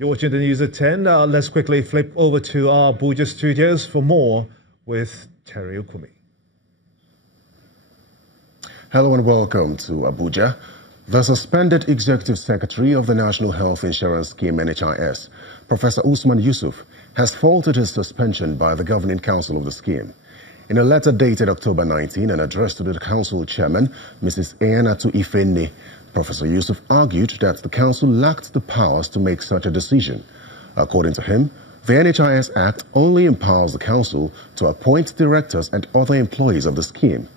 You're watching the news at 10. Let's quickly flip over to our Abuja studios for more with Terry Okumi. Hello and welcome to Abuja. The suspended Executive Secretary of the National Health Insurance Scheme, NHIS, Professor Usman Yusuf, has faulted his suspension by the Governing Council of the scheme. In a letter dated October 19 and addressed to the Council Chairman, Mrs. Eyanatu Ifene, Professor Yusuf argued that the Council lacked the powers to make such a decision. According to him, the NHIS Act only empowers the Council to appoint directors and other employees of the scheme.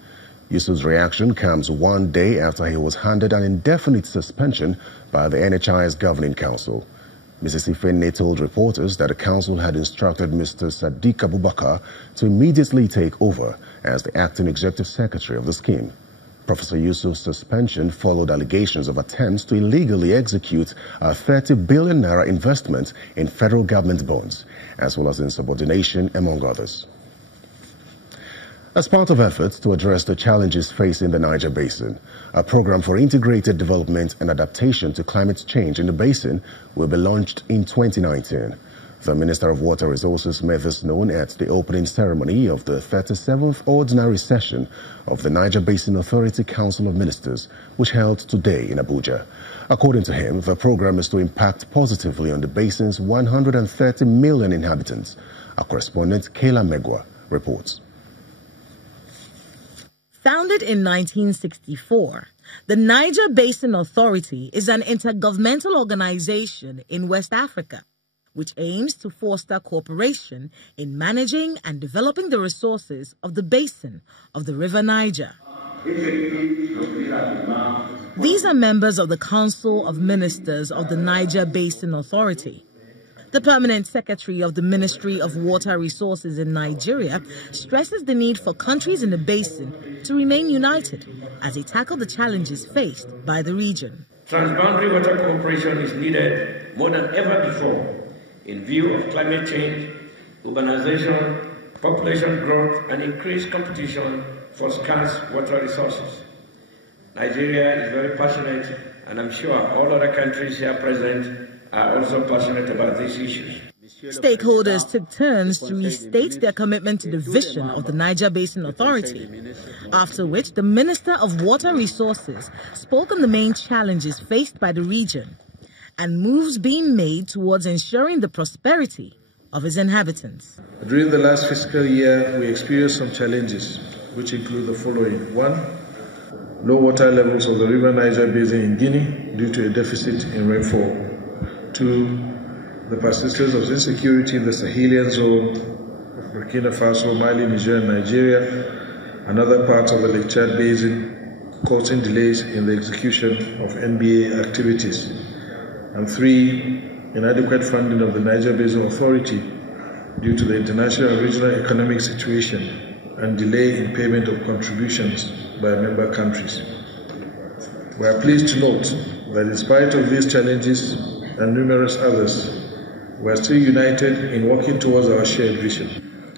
Yusuf's reaction comes one day after he was handed an indefinite suspension by the NHIS Governing Council. Mrs. Ifene told reporters that the Council had instructed Mr. Sadiq Abubakar to immediately take over as the acting Executive Secretary of the scheme. Professor Yusuf's suspension followed allegations of attempts to illegally execute a 30 billion naira investment in federal government bonds, as well as insubordination, among others. As part of efforts to address the challenges facing the Niger Basin, a program for integrated development and adaptation to climate change in the basin will be launched in 2019. The Minister of Water Resources made this known at the opening ceremony of the 37th Ordinary Session of the Niger Basin Authority Council of Ministers, which held today in Abuja. According to him, the program is to impact positively on the basin's 130 million inhabitants. Our correspondent, Kayla Megwa, reports. Founded in 1964, the Niger Basin Authority is an intergovernmental organization in West Africa, which aims to foster cooperation in managing and developing the resources of the basin of the River Niger. These are members of the Council of Ministers of the Niger Basin Authority. The permanent secretary of the Ministry of Water Resources in Nigeria stresses the need for countries in the basin to remain united as they tackle the challenges faced by the region. Transboundary water cooperation is needed more than ever before in view of climate change, urbanization, population growth, and increased competition for scarce water resources. Nigeria is very passionate, and I'm sure all other countries here present are also passionate about these issues. Stakeholders took turns to restate their commitment to the vision of the Niger Basin Authority, after which the Minister of Water Resources spoke on the main challenges faced by the region and moves being made towards ensuring the prosperity of its inhabitants. During the last fiscal year, we experienced some challenges, which include the following. 1, low water levels of the River Niger Basin in Guinea due to a deficit in rainfall. 2, the persistence of insecurity in the Sahelian zone of Burkina Faso, Mali, Niger, and Nigeria, and other parts of the Lake Chad Basin, causing delays in the execution of NBA activities. And 3, inadequate funding of the Niger Basin Authority due to the international and regional economic situation and delay in payment of contributions by member countries. We are pleased to note that in spite of these challenges and numerous others, we are still united in working towards our shared vision.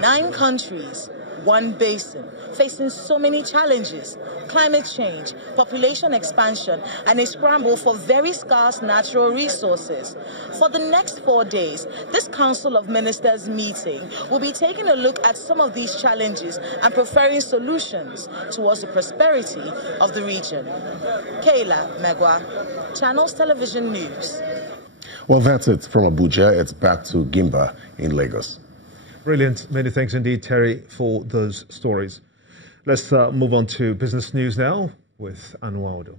9 countries, 1 basin, facing so many challenges: climate change, population expansion, and a scramble for very scarce natural resources. For the next 4 days, this Council of Ministers meeting will be taking a look at some of these challenges and preferring solutions towards the prosperity of the region. Kayla Megwa, Channels Television News. Well, that's it from Abuja. It's back to Gimba in Lagos. Brilliant. Many thanks indeed, Terry, for those stories. Let's move on to business news now with Anwaldo.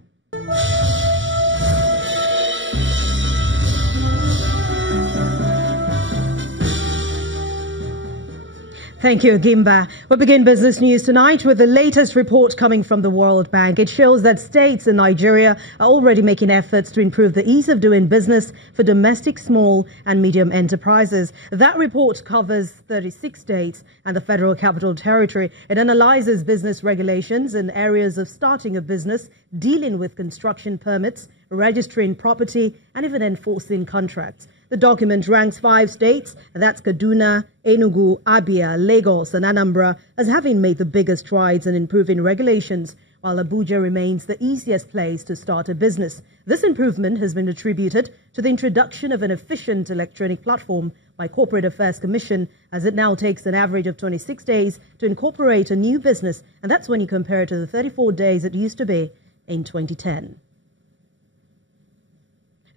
Thank you, Gimba. We begin business news tonight with the latest report coming from the World Bank. It shows that states in Nigeria are already making efforts to improve the ease of doing business for domestic small and medium enterprises. That report covers 36 states and the Federal Capital Territory. It analyzes business regulations in areas of starting a business, dealing with construction permits, registering property, and even enforcing contracts. The document ranks 5 states, that's Kaduna, Enugu, Abia, Lagos, and Anambra, as having made the biggest strides in improving regulations while Abuja remains the easiest place to start a business. This improvement has been attributed to the introduction of an efficient electronic platform by Corporate Affairs Commission, as it now takes an average of 26 days to incorporate a new business, and that's when you compare it to the 34 days it used to be in 2010.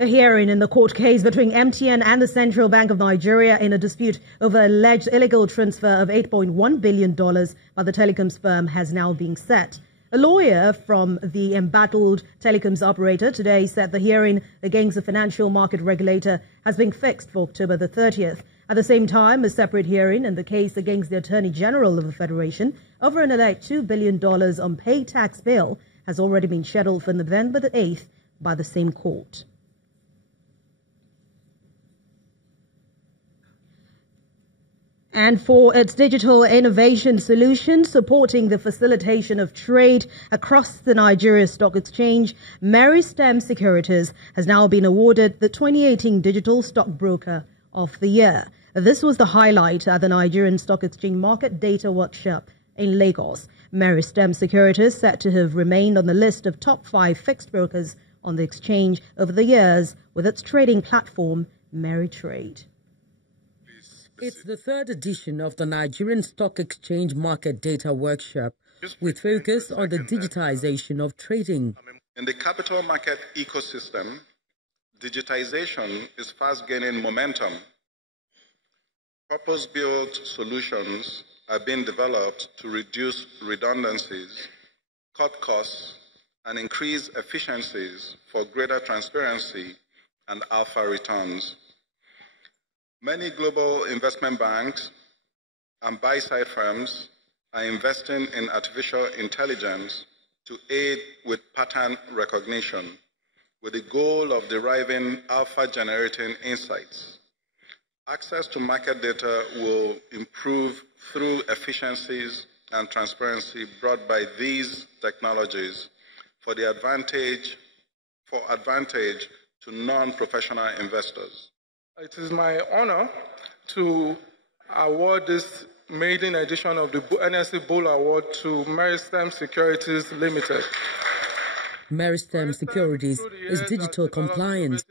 A hearing in the court case between MTN and the Central Bank of Nigeria in a dispute over alleged illegal transfer of $8.1 billion by the telecoms firm has now been set. A lawyer from the embattled telecoms operator today said the hearing against the financial market regulator has been fixed for October the 30th. At the same time, a separate hearing in the case against the Attorney General of the Federation over an alleged $2 billion unpaid tax bill has already been scheduled for November the 8th by the same court. And for its digital innovation solution supporting the facilitation of trade across the Nigeria Stock Exchange, Meristem Securities has now been awarded the 2018 Digital Stockbroker of the Year. This was the highlight at the Nigerian Stock Exchange Market Data Workshop in Lagos. Meristem Securities said to have remained on the list of top 5 fixed brokers on the exchange over the years with its trading platform, Meritrade. It's the third edition of the Nigerian Stock Exchange Market Data Workshop, with focus on the digitization of trading. In the capital market ecosystem, digitization is fast gaining momentum. Purpose-built solutions are being developed to reduce redundancies, cut costs, and increase efficiencies for greater transparency and alpha returns. Many global investment banks and buy-side firms are investing in artificial intelligence to aid with pattern recognition, with the goal of deriving alpha-generating insights. Access to market data will improve through efficiencies and transparency brought by these technologies for advantage to non-professional investors. It is my honor to award this maiden edition of the NSE Bull Award to Meristem Securities Limited. Meristem Securities is digital compliant.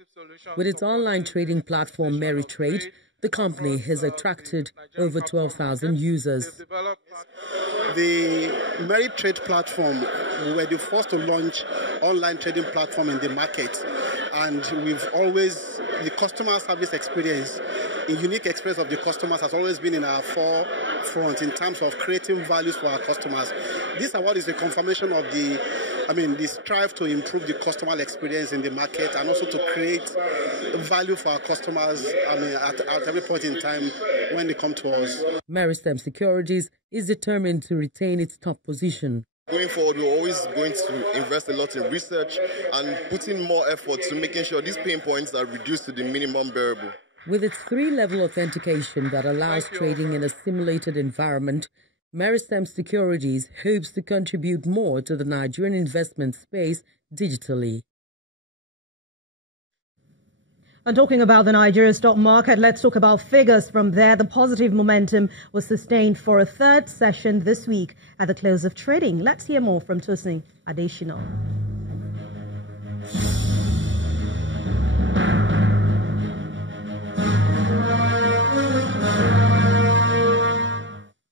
With its online trading platform Meritrade, the company has attracted over 12,000 users. The Meritrade platform, we were the first to launch online trading platform in the market, and the customer service experience, the unique experience of the customers has always been in our forefront in terms of creating values for our customers. This award is a confirmation of the strive to improve the customer experience in the market and also to create value for our customers at every point in time when they come to us. Meristem Securities is determined to retain its top position. Going forward, we're always going to invest a lot in research and putting more effort to making sure these pain points are reduced to the minimum bearable. With its 3-level authentication that allows trading in a simulated environment, Meristem Securities hopes to contribute more to the Nigerian investment space digitally. And talking about the Nigeria stock market, let's talk about figures from there. The positive momentum was sustained for a third session this week at the close of trading. Let's hear more from Tosin Adeshina.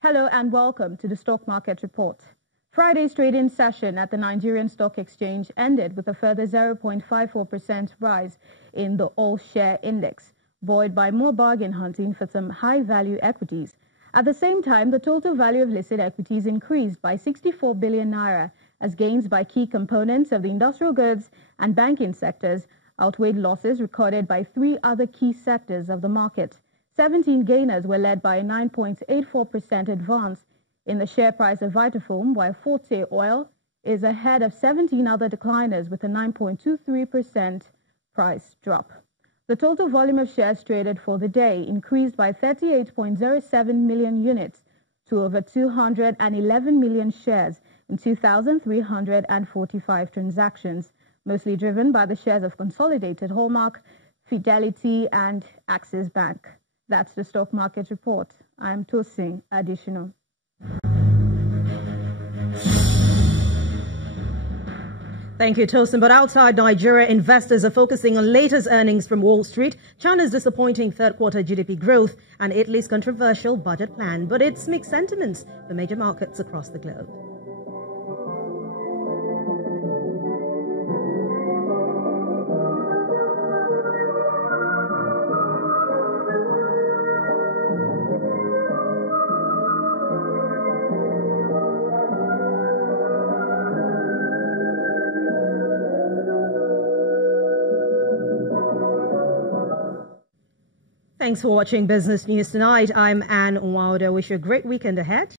Hello and welcome to the Stock Market Report. Friday's trading session at the Nigerian Stock Exchange ended with a further 0.54% rise in the all-share index, buoyed by more bargain hunting for some high-value equities. At the same time, the total value of listed equities increased by 64 billion naira as gains by key components of the industrial goods and banking sectors outweighed losses recorded by 3 other key sectors of the market. 17 gainers were led by a 9.84% advance in the share price of Vitafoam, while Forte Oil is ahead of 17 other decliners with a 9.23% price drop. The total volume of shares traded for the day increased by 38.07 million units to over 211 million shares in 2,345 transactions, mostly driven by the shares of Consolidated Hallmark, Fidelity and Axis Bank. That's the Stock Market Report. I'm Tosin Adeshina. Thank you, Tosin. But outside Nigeria, investors are focusing on latest earnings from Wall Street, China's disappointing third-quarter GDP growth, and Italy's controversial budget plan. But it's mixed sentiments for major markets across the globe. Thanks for watching Business News Tonight. I'm Anne Nwauda. Wish you a great weekend ahead.